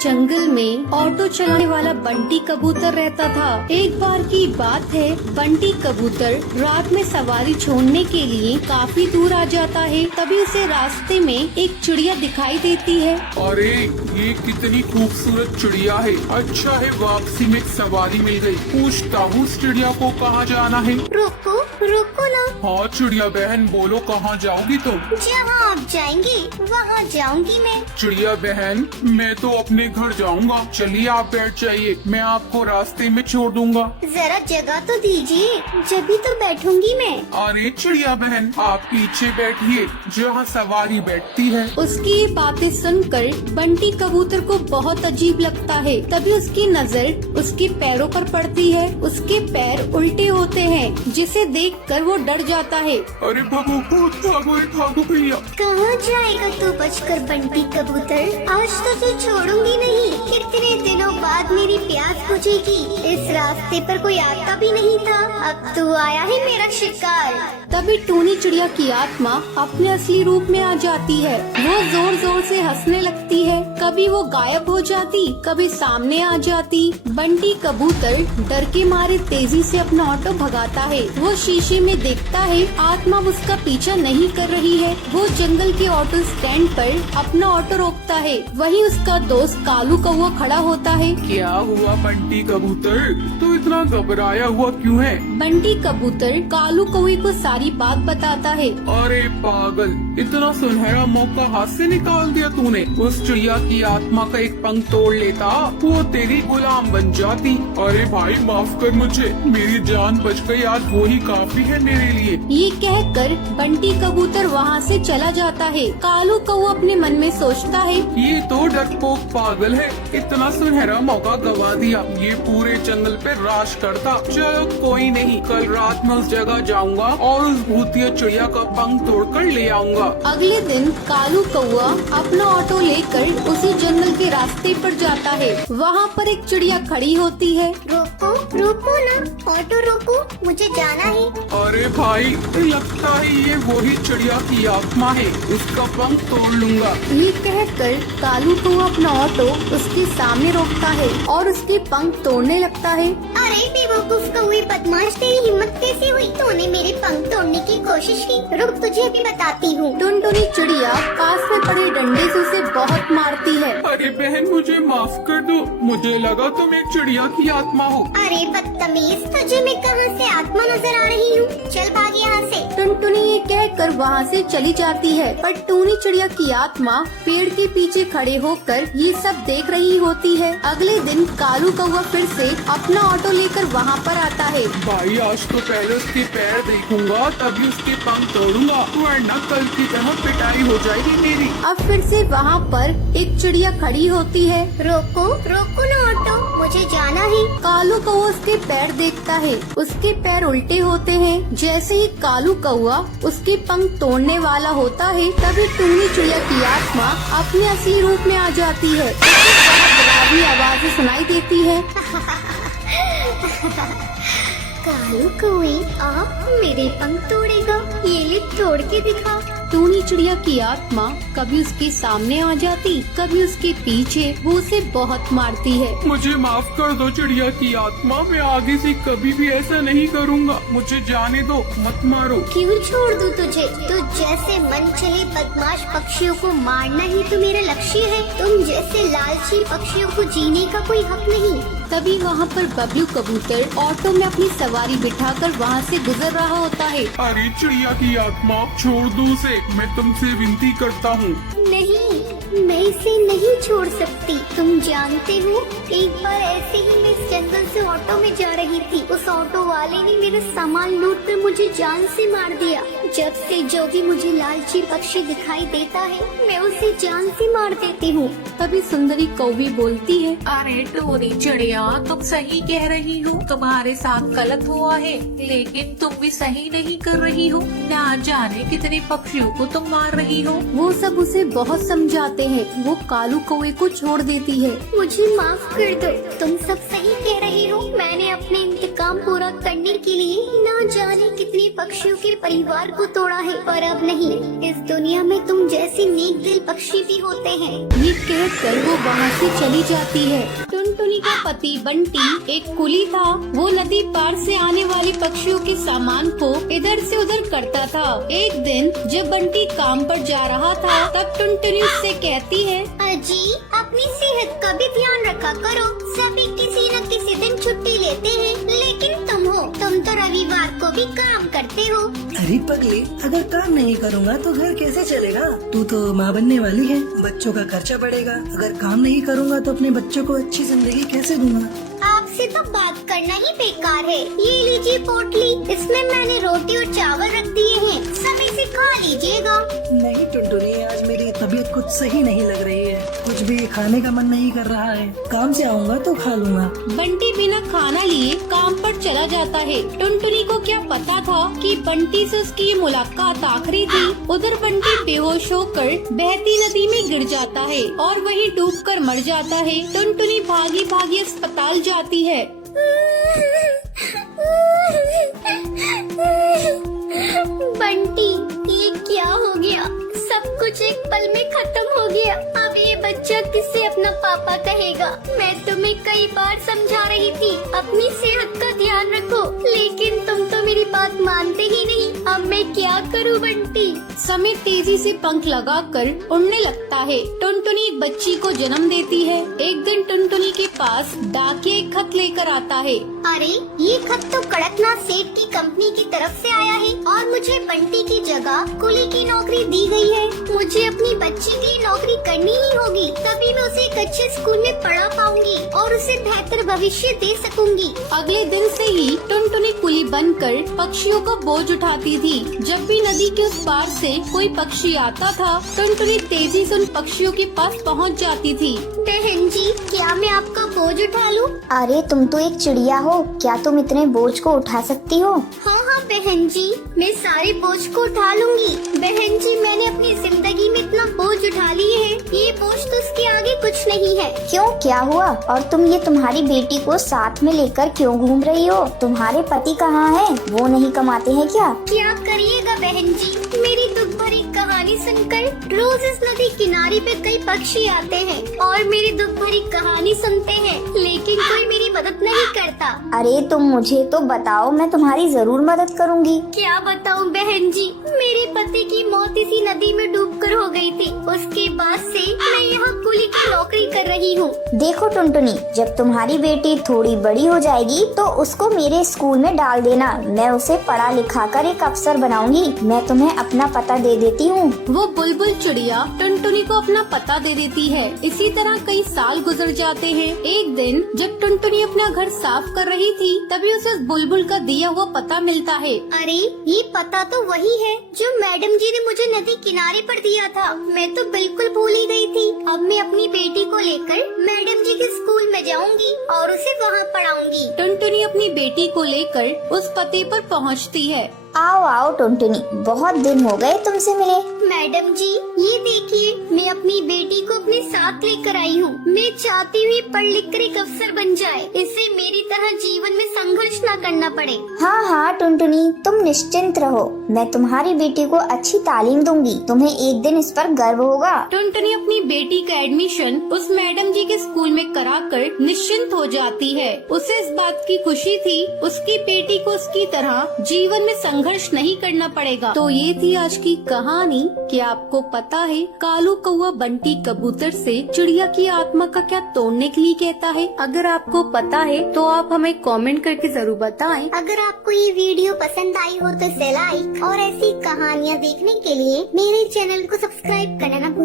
जंगल में ऑटो चलाने वाला बंटी कबूतर रहता था। एक बार की बात है, बंटी कबूतर रात में सवारी छोड़ने के लिए काफी दूर आ जाता है। तभी उसे रास्ते में एक चिड़िया दिखाई देती है। अरे ये कितनी खूबसूरत चिड़िया है। अच्छा है वापसी में सवारी मिल गई। पूछता हूँ इस चिड़िया को कहाँ जाना है। रुको रुको ना। हाँ चिड़िया बहन बोलो कहाँ जाओगी तुम? जहाँ आप जाएंगे वहाँ जाऊंगी मैं। चिड़िया बहन मैं तो अपने घर जाऊंगा। चलिए आप बैठ जाइए, मैं आपको रास्ते में छोड़ दूंगा। जरा जगह तो दीजिए, जब तो बैठूंगी मैं। अरे चिड़िया बहन आप पीछे बैठिए जहाँ सवारी बैठती है। उसकी ये बातें सुनकर बंटी कबूतर को बहुत अजीब लगता है। तभी उसकी नजर उसके पैरों पर पड़ती है। उसके पैर उल्टे होते हैं, जिसे देखकर वो डर जाता है। अरे भागो भागो भैया। कहाँ जाएगा तू बचकर बंटी कबूतर? आज तो तू छोड़ूंगी नहीं। कितने दिनों बाद मेरी प्यास बुझेगी। इस रास्ते पर कोई आता भी नहीं था, अब तू आया है मेरा शिकार। तभी टूनी चिड़िया की आत्मा अपने असली रूप में आ जाती है। वो जोर जोर से हंसने लगती है। कभी वो गायब हो जाती, कभी सामने आ जाती। बंटी कबूतर डर के मारे तेजी से अपना ऑटो भगाता है। वो शीशे में देखता है आत्मा उसका पीछा नहीं कर रही है। वो जंगल के ऑटो स्टैंड पर अपना ऑटो रोकता है। वहीं उसका दोस्त कालू कौवा खड़ा होता है। क्या हुआ बंटी कबूतर, तू इतना घबराया हुआ क्यों है? बंटी कबूतर कालू कौवे को सारी बात बताता है। अरे पागल, इतना सुनहरा मौका हाथ से निकाल दिया तूने। उस चिड़िया की आत्मा का एक पंख तोड़ लेता, वो तेरी गुलाम बन जाती। अरे भाई माफ कर मुझे, मेरी जान बच गई, आज वो ही काफी है मेरे लिए। ये कहकर बंटी कबूतर वहाँ से चला जाता है। कालू कौवा अपने मन में सोचता है, ये तो डरपोक पागल है, इतना सुनहरा मौका गवा दिया। ये पूरे जंगल पे राज करता। चलो कोई नहीं, कल रात में उस जगह जाऊंगा और उस भूतिया चिड़िया का पंख तोड़कर ले आऊंगा। अगले दिन कालू कौवा अपना ऑटो लेकर उसी जंगल के रास्ते पर जाता है। वहाँ पर एक चिड़िया खड़ी होती है। रोको रोको ना, ऑटो रोको, मुझे जाना है। अरे भाई लगता है ये वही चिड़िया की आत्मा है, उसका पंख तोड़ लूंगा। ये कहकर कालू कौवा अपना ऑटो उसके सामने रोकता है और उसके पंख तोड़ने लगता है। अरे बेवकूफ कौवे बदमाश, तेरी हिम्मत कैसे हुई? तूने मेरे पंख तोड़ने की कोशिश की। रुक तुझे भी बताती हूँ। टुनटुनी चिड़िया पास में पड़े डंडे से उसे बहुत मारती है। अरे बहन मुझे माफ कर दो, मुझे लगा तुम एक चिड़िया की आत्मा हो। अरे बदतमीज, तुझे मैं कहाँ से आत्मा नजर आ रही हूँ? चल भाग यहाँ से। टुनटुनी ये कहकर वहाँ से चली जाती है, पर टूनी चिड़िया की आत्मा पेड़ के पीछे खड़े होकर ये सब देख रही होती है। अगले दिन कालू कौवा फिर से अपना ऑटो लेकर वहाँ पर आता है। भाई आज तो पहले उसके पैर देखूंगा, तभी उसके पंख तोड़ूंगा, वरना कल की तरह पिटाई हो जाएगी मेरी। अब फिर से वहाँ पर एक चिड़िया खड़ी होती है। रोको रोको ना ऑटो, मुझे जाना है। कालू कौवा उसके पैर देखता है, उसके पैर उल्टे होते हैं। जैसे ही कालू कौवा उसके पंख तोड़ने वाला होता है, तभी टूनी चिड़िया की आत्मा अपने असली रूप में आ जाती है। डरावनी आवाज़ें सुनाई देती है। कालू कौवे आप मेरे पंख तोड़ेगा? ये ले तोड़ के दिखा। टूनी चिड़िया की आत्मा कभी उसके सामने आ जाती, कभी उसके पीछे। वो उसे बहुत मारती है। मुझे माफ कर दो चिड़िया की आत्मा, मैं आगे से कभी भी ऐसा नहीं करूँगा। मुझे जाने दो, मत मारो। क्यों छोड़ दूं तुझे? तू जैसे मन चले बदमाश पक्षियों को मारना ही तो मेरा लक्ष्य है। तुम जैसे लालची पक्षियों को जीने का कोई हक नहीं। तभी वहाँ पर बबलू कबूतर ऑटो में अपनी सवारी बिठाकर वहाँ से गुजर रहा होता है। अरे चिड़िया की आत्मा छोड़ दो उसे, मैं तुमसे विनती करता हूँ। नहीं, मैं इसे नहीं छोड़ सकती। तुम जानते हो एक बार ऐसे ही मैं इस जंगल से ऑटो में जा रही थी। उस ऑटो वाले ने मेरा सामान लूट कर मुझे जान से मार दिया। जब से जो भी मुझे लालची पक्षी दिखाई देता है, मैं उसे जान से मार देती हूँ। तभी सुंदरी कौवी बोलती है, अरे टोनी चिड़िया तुम सही कह रही हो, तुम्हारे साथ गलत हुआ है, लेकिन तुम भी सही नहीं कर रही हो। ना जाने कितने पक्षियों को तुम मार रही हो। वो सब उसे बहुत समझाते हैं। वो कालू कौवे को छोड़ देती है। मुझे माफ कर दो, तुम सब सही कह रही हो। मैंने अपने इंतकाम पूरा करने के लिए ना जाने कितने पक्षियों के परिवार को तोड़ा है, पर अब नहीं। इस दुनिया में तुम जैसे नेक दिल पक्षी भी होते हैं। ये कहकर वो वहाँ से चली जाती है। टुनटुनी का पति बंटी एक कुली था। वो नदी पार से आने वाले पक्षियों के सामान को इधर से उधर करता था। एक दिन जब बंटी काम पर जा रहा था, तब टुनटुनी उससे कहती है, अजी, अपनी सेहत का भी ध्यान रखा करो। सभी किसी न किसी दिन छुट्टी लेते हैं, लेकिन तुम तो रविवार को भी काम करते हो। अरे पगली, अगर काम नहीं करूँगा तो घर कैसे चलेगा? तू तो माँ बनने वाली है, बच्चों का खर्चा बढ़ेगा। अगर काम नहीं करूँगा तो अपने बच्चों को अच्छी जिंदगी कैसे दूंगा? आपसे तो बात करना ही बेकार है। ये लीजिए पोटली, इसमें मैंने रोटी और चावल रख दिए हैं, समय से खा लीजिएगा। नहीं टुनटुनी, आज मेरी तबीयत कुछ सही नहीं लग रही है। कुछ भी खाने का मन नहीं कर रहा है। काम से आऊँगा तो खा लूँगा। बंटी बिना खाना लिए काम पर चला जाता है। टुनटुनी को क्या पता था कि बंटी से उसकी ये मुलाकात आखिरी थी। उधर बंटी बेहोश होकर बहती नदी में गिर जाता है और वहीं डूबकर मर जाता है। टुनटुनी भागी भागी अस्पताल जाती है। बंटी, ये क्या हो गया? सब कुछ एक पल में खत्म हो गया। अब ये बच्चा किससे अपना पापा कहेगा? मैं तुम्हें कई बार समझा रही थी अपनी सेहत का ध्यान रखो, लेकिन तुम तो मेरी बात मानते ही नहीं। अब मैं क्या करूं बंटी? समय तेजी से पंख लगाकर उड़ने लगता है। टुनटुनी एक बच्ची को जन्म देती है। एक दिन टुनटुनी के पास डाकिया एक खत लेकर आता है। अरे, ये खत तो कड़कनाथ सेठ की कंपनी की तरफ से आया है और मुझे बंटी की जगह कुली की नौकरी दी गई है। मुझे अपनी बच्ची की नौकरी करनी ही होगी, तभी मैं उसे एक अच्छे स्कूल में पढ़ा पाऊंगी और उसे बेहतर भविष्य दे सकूंगी। अगले दिन से ही टुनटुनी कुली बनकर पक्षियों का बोझ उठाती थी। जब भी नदी के उस पार से कोई पक्षी आता था, टुनटुनी तेजी से उन पक्षियों के पास पहुंच जाती थी। बहन जी, क्या मैं आपका बोझ उठा लूं? अरे, तुम तो एक चिड़िया हो, क्या तुम इतने बोझ को उठा सकती हो? हाँ हाँ बहन जी, मैं सारे बोझ को उठा लूंगी। बहन जी, मैंने अपनी जिंदगी में इतना बोझ उठा लिए हैं, ये बोझ तो उसके आगे कुछ नहीं है। क्यों, क्या हुआ? और तुम ये तुम्हारी बेटी को साथ में लेकर क्यों घूम रही हो? तुम्हारे पति कहाँ हैं? वो नहीं कमाते हैं क्या? क्या करिएगा बहन जी, मेरी दुख भरी कहानी सुनकर रोज इस नदी किनारे पे कई पक्षी आते हैं और मेरी दुख भरी कहानी सुनते हैं, लेकिन कोई मेरी मदद नहीं करता। अरे तुम मुझे तो बताओ, मैं तुम्हारी जरूर मदद करूंगी। क्या बताऊं बहन जी, मेरे पति की मौत इसी नदी में डूबकर हो गई थी। उसके बाद से मैं यहाँ कुली की नौकरी कर रही हूँ। देखो टुनटुनी, जब तुम्हारी बेटी थोड़ी बड़ी हो जाएगी तो उसको मेरे स्कूल में डाल देना। मैं उसे पढ़ा लिखा कर एक अफसर बनाऊंगी। मैं तुम्हें अपना पता दे देती हूँ। वो बुलबुल चिड़िया टुनटुनी को अपना पता दे देती है। इसी तरह कई साल गुजर जाते हैं। एक दिन जब टुनटुनी अपना घर साफ कर रही थी, तभी उसे उस बुलबुल का दिया हुआ पता मिलता है। अरे, ये पता तो वही है जो मैडम जी ने मुझे नदी किनारे पर दिया था। मैं तो बिल्कुल भूल ही गई थी। अब मैं अपनी बेटी को लेकर मैडम जी के स्कूल में जाऊंगी और उसे वहाँ पढ़ाऊंगी। टुनटुनी अपनी बेटी को लेकर उस पते पर पहुँचती है। आओ आओ टुनटुनी, बहुत दिन हो गए तुमसे मिले। मैडम जी, ये देखिए, मैं अपनी बेटी को अपने साथ लेकर आई हूँ। मैं चाहती हूँ पढ़ लिख कर एक अफसर बन जाए, इससे मेरी तरह जीवन में संघर्ष न करना पड़े। हाँ हाँ टुनटुनी, तुम निश्चिंत रहो, मैं तुम्हारी बेटी को अच्छी तालीम दूंगी। तुम्हें एक दिन इस पर गर्व होगा। टुनटुनी अपनी बेटी का एडमिशन उस मैडम जी के स्कूल में कराकर निश्चिंत हो जाती है। उसे इस बात की खुशी थी, उसकी बेटी को उसकी तरह जीवन में संघर्ष नहीं करना पड़ेगा। तो ये थी आज की कहानी। क्या आपको पता है कालू कौवा बंटी कबूतर से चिड़िया की आत्मा का क्या तोड़ने के लिए कहता है? अगर आपको पता है तो आप हमें कमेंट करके जरूर बताएं। अगर आपको ये वीडियो पसंद आई हो तो इसे लाइक और ऐसी कहानियाँ देखने के लिए मेरे चैनल को सब्सक्राइब करना ना भूलें।